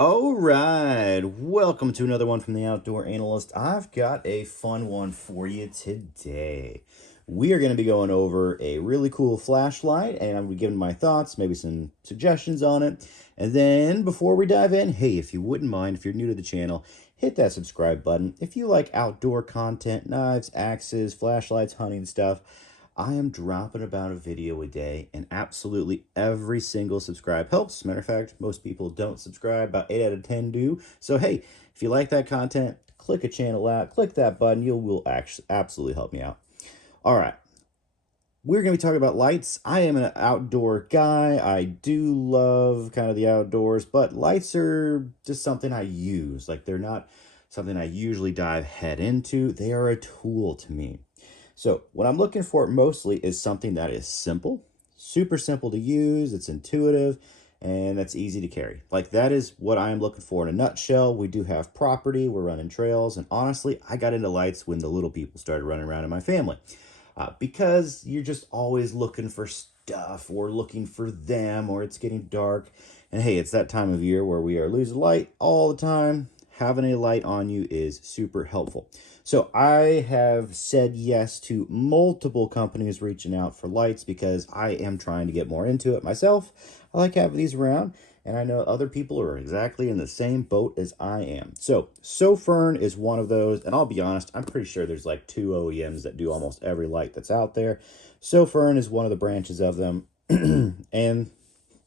All right, welcome to another one from the Outdoor Analyst. I've got a fun one for you today. We are going to be going over a really cool flashlight, and I'm going to be giving my thoughts, maybe some suggestions on it. And then before we dive in, hey, if you wouldn't mind, if you're new to the channel, hit that subscribe button. If you like outdoor content, knives, axes, flashlights, hunting stuff, I am dropping about a video a day, and absolutely every single subscribe helps. Matter of fact, most people don't subscribe, about 8 out of 10 do. So hey, if you like that content, click a channel out, click that button, you will actually absolutely help me out. All right, we're going to be talking about lights. I am an outdoor guy. I do love kind of the outdoors, but lights are just something I use. Like, they're not something I usually dive head into. They are a tool to me. So what I'm looking for mostly is something that is simple, super simple to use, it's intuitive, and that's easy to carry. Like, that is what I am looking for in a nutshell. We do have property, we're running trails, and honestly, I got into lights when the little people started running around in my family. Because you're just always looking for stuff or looking for them, or it's getting dark. And hey, it's that time of year where we are losing light all the time. Having a light on you is super helpful. So I have said yes to multiple companies reaching out for lights because I am trying to get more into it myself. I like having these around, and I know other people are exactly in the same boat as I am. So Sofirn is one of those, and I'll be honest, I'm pretty sure there's like 2 OEMs that do almost every light that's out there. Sofirn is one of the branches of them, and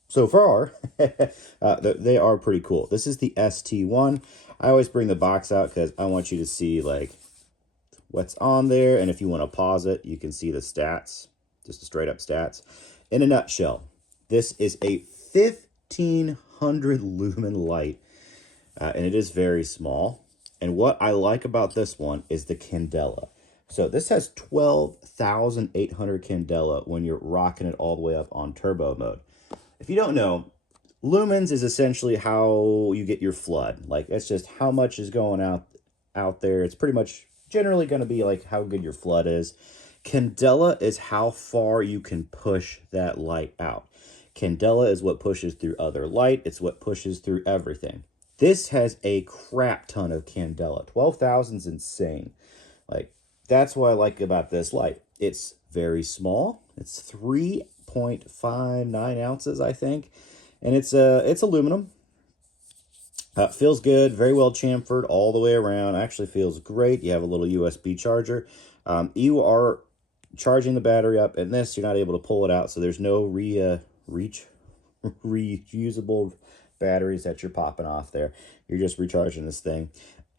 so far, they are pretty cool. This is the ST1. I always bring the box out because I want you to see like what's on there, and if you want to pause it, you can see the stats, just the straight up stats. In a nutshell, this is a 1500 lumen light, and it is very small. And what I like about this one is the candela. So this has 12,800 candela when you're rocking it all the way up on turbo mode. If you don't know, lumens is essentially how you get your flood. Like, it's just how much is going out there. It's pretty much generally going to be like how good your flood is. Candela is how far you can push that light out. Candela is what pushes through other light. It's what pushes through everything. This has a crap ton of candela. 12,000 is insane. Like, that's what I like about this light. It's very small. It's 3.59 ounces, I think. And it's aluminum. Feels good, very well chamfered all the way around. Actually feels great. You have a little USB charger. You are charging the battery up, and this, you're not able to pull it out, so there's no reusable batteries that you're popping off there. You're just recharging this thing.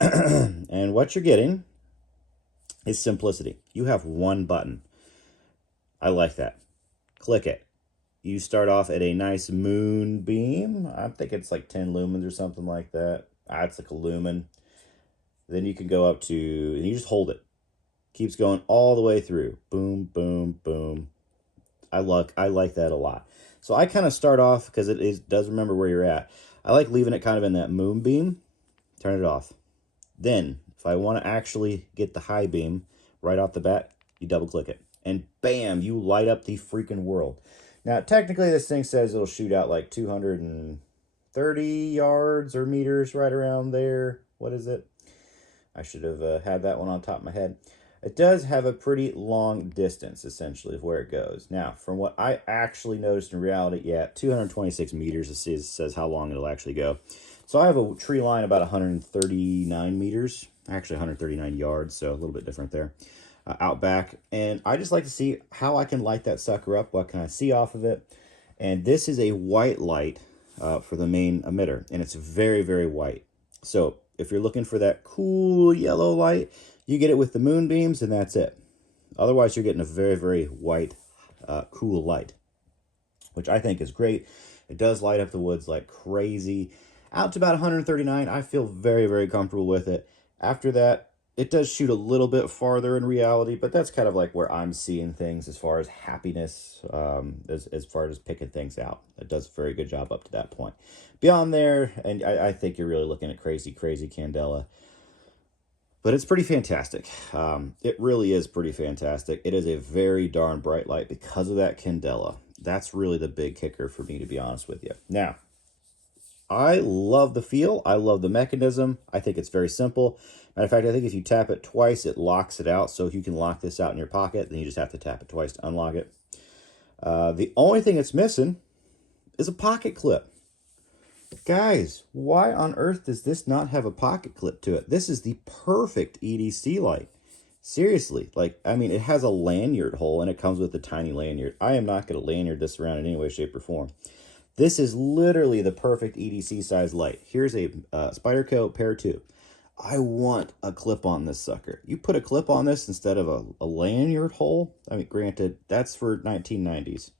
And what you're getting is simplicity. You have one button. I like that. Click it. You start off at a nice moonbeam. I think it's like 10 lumens or something like that. It's like a lumen. Then you can go up to, and you just hold it. Keeps going all the way through. Boom, boom, boom. I like that a lot. So I kind of start off, because it does remember where you're at. I like leaving it kind of in that moonbeam. Turn it off. Then, if I want to actually get the high beam right off the bat, you double click it. And bam, you light up the freaking world. Now, technically, this thing says it'll shoot out like 230 yards or meters, right around there. What is it? I should have had that one on top of my head. It does have a pretty long distance, essentially, of where it goes. Now, from what I actually noticed in reality, yeah, 226 meters says how long it'll actually go. So I have a tree line about 139 meters, actually 139 yards, so a little bit different there. Out back, and I just like to see how I can light that sucker up. What can I see off of it? And this is a white light for the main emitter, and it's very, very white. So if you're looking for that cool yellow light, you get it with the moonbeams, and that's it. Otherwise, you're getting a very, very white, cool light, which I think is great. It does light up the woods like crazy. Out to about 139, I feel very, very comfortable with it. After that, it does shoot a little bit farther in reality, but that's kind of like where I'm seeing things as far as happiness, as far as picking things out. It does a very good job up to that point. Beyond there, and I think you're really looking at crazy, crazy candela. But it's pretty fantastic. It really is pretty fantastic. It is a very darn bright light because of that candela. That's really the big kicker for me, to be honest with you. Now, I love the feel. I love the mechanism. I think it's very simple. Matter of fact, I think if you tap it twice, it locks it out. So if you can lock this out in your pocket, then you just have to tap it twice to unlock it. The only thing it's missing is a pocket clip. Guys, why on earth does this not have a pocket clip to it? This is the perfect EDC light. Seriously, like, I mean, it has a lanyard hole and it comes with a tiny lanyard. I am not going to lanyard this around in any way, shape, or form. This is literally the perfect EDC size light. Here's a Spyderco Pair 2. I want a clip on this sucker. You put a clip on this instead of a lanyard hole. I mean, granted, that's for 1990s.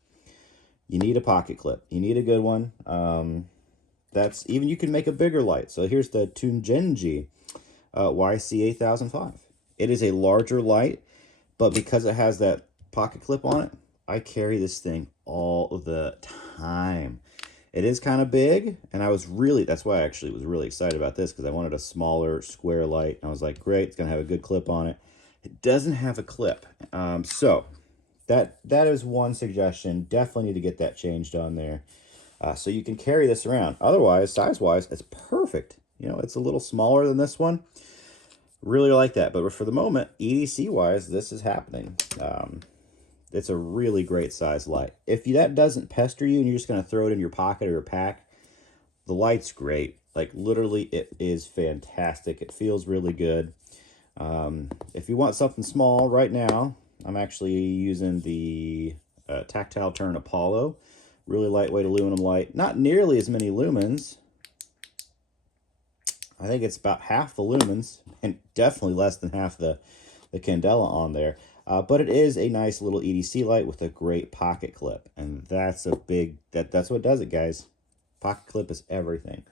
You need a pocket clip. You need a good one. That's even, you can make a bigger light. So here's the Tungenji YC8005. It is a larger light, but because it has that pocket clip on it, I carry this thing all the time. It is kind of big, and that's why I actually was really excited about this, because I wanted a smaller square light. And I was like, great, it's gonna have a good clip on it. It doesn't have a clip. So that is one suggestion. Definitely need to get that changed on there. So you can carry this around. Otherwise, size-wise, it's perfect. You know, it's a little smaller than this one. Really like that. But for the moment, EDC-wise, this is happening. It's a really great size light. If that doesn't pester you and you're just going to throw it in your pocket or your pack, the light's great. Like, literally, it is fantastic. It feels really good. If you want something small right now, I'm actually using the Tactile Turn Apollo. Really lightweight aluminum light. Not nearly as many lumens. I think it's about half the lumens, and definitely less than half the candela on there. But it is a nice little EDC light with a great pocket clip. And that's a big, that's what does it, guys. Pocket clip is everything.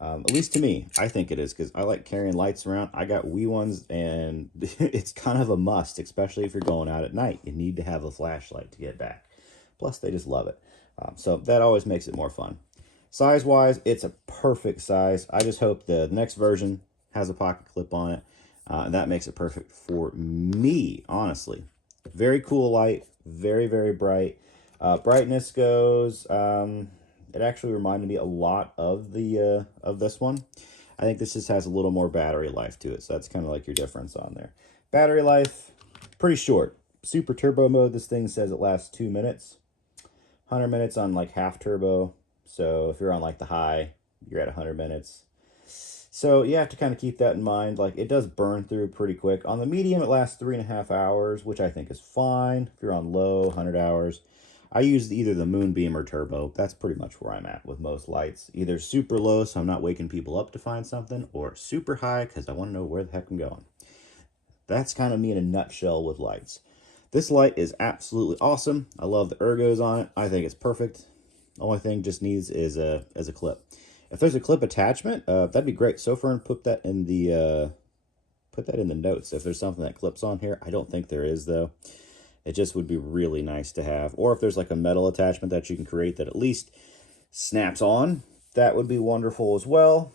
At least to me, I think it is, because I like carrying lights around. I got wee ones, and it's kind of a must, especially if you're going out at night. You need to have a flashlight to get back. Plus, they just love it. So that always makes it more fun. Size-wise, it's a perfect size. I just hope the next version has a pocket clip on it. And that makes it perfect for me, honestly. Very cool light. Very, very bright. Brightness goes... it actually reminded me a lot of this one. I think this just has a little more battery life to it. So that's kind of like your difference on there. Battery life, pretty short. Super turbo mode, this thing says it lasts 2 minutes. 100 minutes on like half turbo. So if you're on like the high, you're at 100 minutes. So you have to kind of keep that in mind. Like, it does burn through pretty quick. On the medium, it lasts 3.5 hours, which I think is fine. If you're on low, 100 hours. I use either the Moonbeam or Turbo. That's pretty much where I'm at with most lights. Either super low, so I'm not waking people up to find something, or super high, because I want to know where the heck I'm going. That's kind of me in a nutshell with lights. This light is absolutely awesome. I love the ergos on it. I think it's perfect. The only thing just needs is a clip. If there's a clip attachment, that'd be great. Sofirn put that in the notes. If there's something that clips on here, I don't think there is though. It just would be really nice to have. Or if there's like a metal attachment that you can create that at least snaps on, that would be wonderful as well.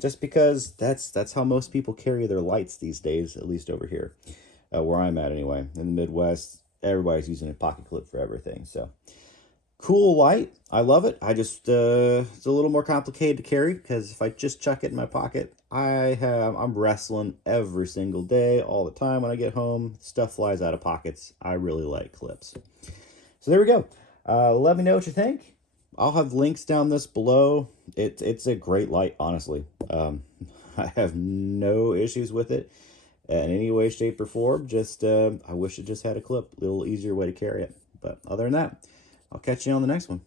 Just because that's how most people carry their lights these days, at least over here. Where I'm at anyway. In the Midwest, everybody's using a pocket clip for everything. So, cool light. I love it. I just, it's a little more complicated to carry, because if I just chuck it in my pocket, I'm wrestling every single day, all the time when I get home. Stuff flies out of pockets. I really like clips. So there we go. Let me know what you think. I'll have links down this below. It's a great light, honestly. I have no issues with it in any way, shape, or form. Just, I wish it just had a clip. A little easier way to carry it. But other than that, I'll catch you on the next one.